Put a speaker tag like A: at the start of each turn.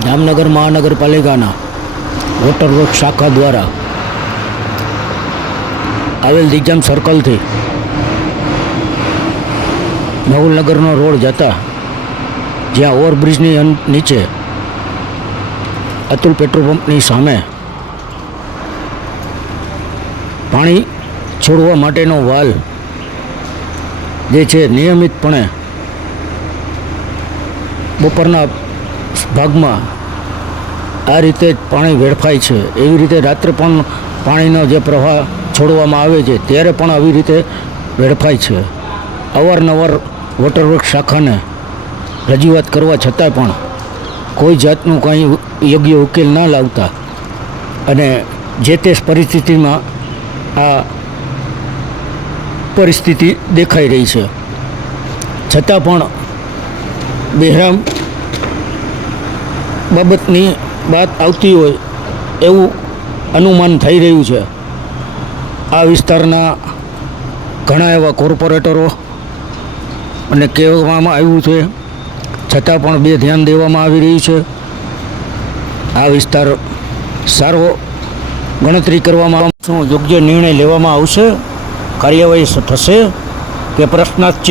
A: જામનગર મહાનગરપાલિકાના water work શાખા દ્વારા આવેલ દિજામ સર્કલથી નવલનગરનો રોડ જતા જ્યાં ઓવરબ્રિજની નીચે અતુલ પેટ્રોલ પંપની સામે પાણી છોડવા માટેનો વાલ જે છે નિયમિતપણે બપોરના ભાગમાં આ રીતે જ પાણી વેડફાય છે. એવી રીતે રાત્રે પણ પાણીનો જે પ્રવાહ છોડવામાં આવે છે, ત્યારે પણ આવી રીતે વેડફાય છે. અવારનવાર વોટરવર્ક શાખાને રજૂઆત કરવા છતાંય પણ કોઈ જાતનું કંઈ યોગ્ય ઉકેલ ના લાવતા અને જે તે પરિસ્થિતિમાં આ પરિસ્થિતિ દેખાઈ રહી છે. છતાં પણ બહેરામ બાબતની વાત આવતી હોય એવું અનુમાન થઈ રહ્યું છે. આ વિસ્તારના ઘણા એવા કોર્પોરેટરો અને કહેવામાં આવ્યું છે, છતાં પણ બે ધ્યાન દેવામાં આવી રહ્યું છે. આ વિસ્તાર સારો ગણતરી કરવામાં શું યોગ્ય નિર્ણય લેવામાં આવશે. કાર્યવાહી થશે કે પ્રશ્નાર્થ